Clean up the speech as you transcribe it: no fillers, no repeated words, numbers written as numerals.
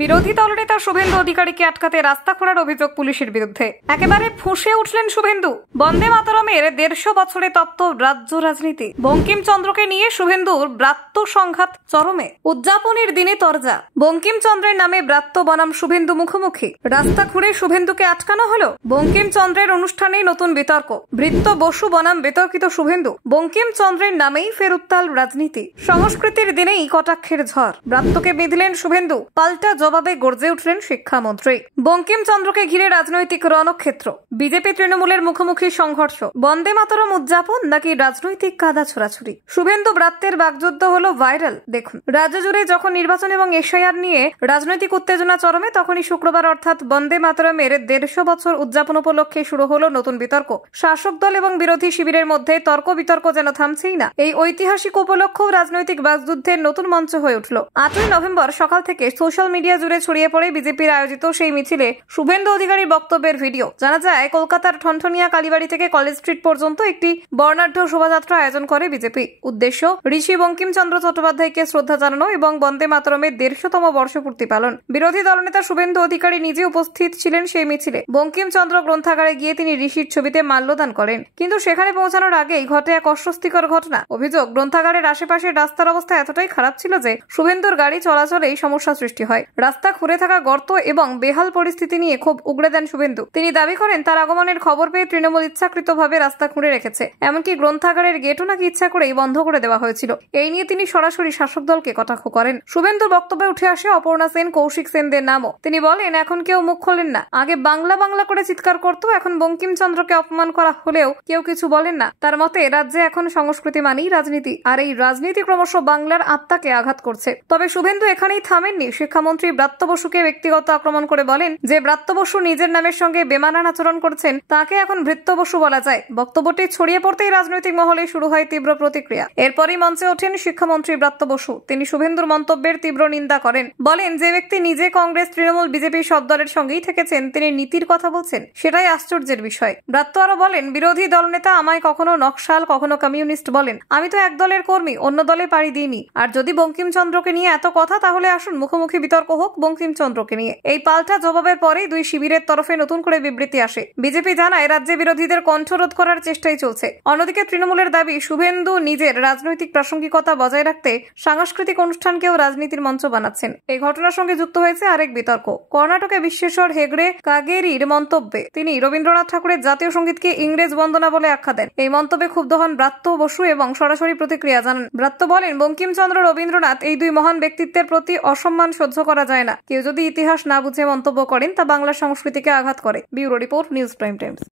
বিরোধী দলনেতা শুভেন্দু অধিকারীকে আটকাতে রাস্তা খোঁড়ার অভিযোগ পুলিশের বিরুদ্ধে। একেবারে ফুঁসে উঠলেন শুভেন্দু। বন্দে মাতরমের 150 বছরে তপ্ত রাজ্য রাজনীতি। বঙ্কিমচন্দ্রকে নিয়ে শুভেন্দুর ব্রাত্য সংঘাত চরমে। উদযাপনের দিনে তরজা। বঙ্কিমচন্দ্রের নামে ব্রাত্য বনাম শুভেন্দু মুখোমুখি। রাস্তা খুঁড়ে শুভেন্দুকে আটকানো হলো। বঙ্কিমচন্দ্রের অনুষ্ঠানে নতুন বিতর্ক। বৃত্ত বসু বনাম বিতর্কিত শুভেন্দু। বঙ্কিমচন্দ্রের নামেই ফের উত্তাল রাজনীতি। সংস্কৃতির দিনেই কটাক্ষের ঝড়। ব্রাত্যকে বিঁধলেন শুভেন্দু। পাল্টা জবাবে গর্জে উঠলেন শিক্ষামন্ত্রী। বঙ্কিমচন্দ্রকে ঘিরে রাজনৈতিক রণক্ষেত্র। বিজেপি তৃণমূলের মুখোমুখি সংঘর্ষ। বন্দে মাতরম উদযাপন নাকি রাজনৈতিক কাদা ছোড়াছুড়ি? শুভেন্দু ব্রাত্যের বাগযুদ্ধ হলো ভাইরাল। দেখুন, রাজ্য জুড়ে যখন নির্বাচন এবং এসআইআর নিয়ে রাজনৈতিক উত্তেজনা চরমে, তখনই শুক্রবার অর্থাৎ বন্দে মাতরমের 150 বছর উদযাপন উপলক্ষে শুরু হলো নতুন বিতর্ক। শাসক দল এবং বিরোধী শিবিরের মধ্যে তর্ক বিতর্ক যেন থামছেই না। এই ঐতিহাসিক উপলক্ষেও রাজনৈতিক বাগযুদ্ধের নতুন মঞ্চ হয়ে উঠল। 8ই নভেম্বর সকাল থেকে সোশ্যাল মিডিয়া জুড়ে ছড়িয়ে পড়ে বিজেপির আয়োজিত সেই মিছিলে শুভেন্দু অধিকারীর বক্তব্যের ভিডিও। জানা যায়, কলকাতার ঠনঠনিয়া কালীবাড়ি থেকে কলেজ স্ট্রিট পর্যন্ত একটি বর্ণাঢ্য শোভাযাত্রা আয়োজন করে বিজেপি। উদ্দেশ্য ঋষি বঙ্কিমচন্দ্র চট্টোপাধ্যায়কে শ্রদ্ধা জানানো এবং বন্দে মাতরমের 150তম বর্ষপূর্তি পালন। বিরোধী দলনেতা শুভেন্দু অধিকারী নিজে উপস্থিত ছিলেন সেই মিছিলে। বঙ্কিমচন্দ্র গ্রন্থাগারে গিয়ে তিনি ঋষির ছবিতে মাল্যদান করেন। কিন্তু সেখানে পৌঁছানোর আগেই ঘটে এক অস্বস্তিকর ঘটনা। অভিযোগ, গ্রন্থাগারের আশেপাশে রাস্তার অবস্থা এতটাই খারাপ ছিল যে শুভেন্দুর গাড়ি চলাচলেই সমস্যা সৃষ্টি হয়। রাস্তা খুঁড়ে থাকা গর্ত এবং বেহাল পরিস্থিতি নিয়ে ক্ষোভ উগড়ে দেন শুভেন্দু। তিনি দাবি করেন, তার আগমনের খবর পেয়ে তৃণমূল ইচ্ছাকৃতভাবে রাস্তা খুঁড়ে রেখেছে। এমনকি গ্রন্থাগারের গেটও নাকি ইচ্ছা করেই বন্ধ করে দেওয়া হয়েছিল। এই নিয়ে তিনি সরাসরি শাসক দলকে কটাক্ষ করেন। শুভেন্দুর বক্তব্যে উঠে আসে অপর্ণা সেন, কৌশিক সেনদের নামও। তিনি বলেন, এখন কেউ মুখ খোলেন না। আগে বাংলা বাংলা করে চিৎকার করত, এখন বঙ্কিমচন্দ্রকে অপমান করা হলেও কেউ কিছু বলেন না। তার মতে, রাজ্যে এখন সংস্কৃতি মানেই রাজনীতি, আর এই রাজনীতি ক্রমশ বাংলার আত্মাকে আঘাত করছে। তবে শুভেন্দু এখানেই থামেননি। শিক্ষামন্ত্রী ব্রাত্য বসুকে ব্যক্তিগত আক্রমণ করে বলেন, যে ব্রাত্য বসু নিজের নামের সঙ্গে বেমানান আচরণ করছেন, তাকে এখন ভৃত্য বসু বলা যায়। বক্তব্যটি ছড়িয়ে পড়তেই রাজনৈতিক মহলে শুরু হয় তীব্র প্রতিক্রিয়া। এরপরই মঞ্চে ওঠেন শিক্ষামন্ত্রী ব্রাত্য বসু। তিনি শুভেন্দুর মন্তব্যের তীব্র নিন্দা করেন। বলেন, যে ব্যক্তি নিজে কংগ্রেস, তৃণমূল, বিজেপি সব দলের সঙ্গেই থেকেছেন, তিনি নীতির কথা বলছেন, সেটাই আশ্চর্যের বিষয়। ব্রাত্য আরো বলেন, বিরোধী দলনেতা আমায় কখনো নকশাল, কখনো কমিউনিস্ট বলেন। আমি তো এক দলের কর্মী, অন্য দলে পাড়ি দিইনি। আর যদি বঙ্কিমচন্দ্রকে নিয়ে এত কথা, তাহলে আসুন মুখোমুখি বিতর্ক হোক বঙ্কিমচন্দ্রকে নিয়ে। এই পাল্টা জবাবের পরেই দুই শিবিরের তরফে নতুন করে বিবৃতি আসে। বিজেপি জানায়, রাজ্যে বিরোধীদের কণ্ঠরোধ করার চেষ্টাই চলছে। অন্যদিকে তৃণমূলের দাবি, শুভেন্দু নিজের রাজনৈতিক প্রাসঙ্গিকতা বজায় রাখতে সাংস্কৃতিক অনুষ্ঠানকেও রাজনীতির মঞ্চ বানাচ্ছেন। এই ঘটনার সঙ্গে যুক্ত হয়েছে আরেক বিতর্ক। কর্ণাটকে বিশ্বেশ্বর হেগড়ে কাগেরির মন্তব্যে তিনি রবীন্দ্রনাথ ঠাকুরের জাতীয় সঙ্গীতকে ইংরেজ বন্দনা বলে আখ্যা দেন। এই মন্তব্যে ক্ষুব্ধ হন ব্রাত্য বসু এবং সরাসরি প্রতিক্রিয়া জানান। ব্রাত্য বলেন, বঙ্কিমচন্দ্র, রবীন্দ্রনাথ এই দুই মহান ব্যক্তিত্বের প্রতি অসম্মান সহ্য করা যায় না। কেউ যদি ইতিহাস না বুঝে মন্তব্য করেন, তা বাংলা সংস্কৃতিকে আঘাত করে। Bureau report, news prime Times.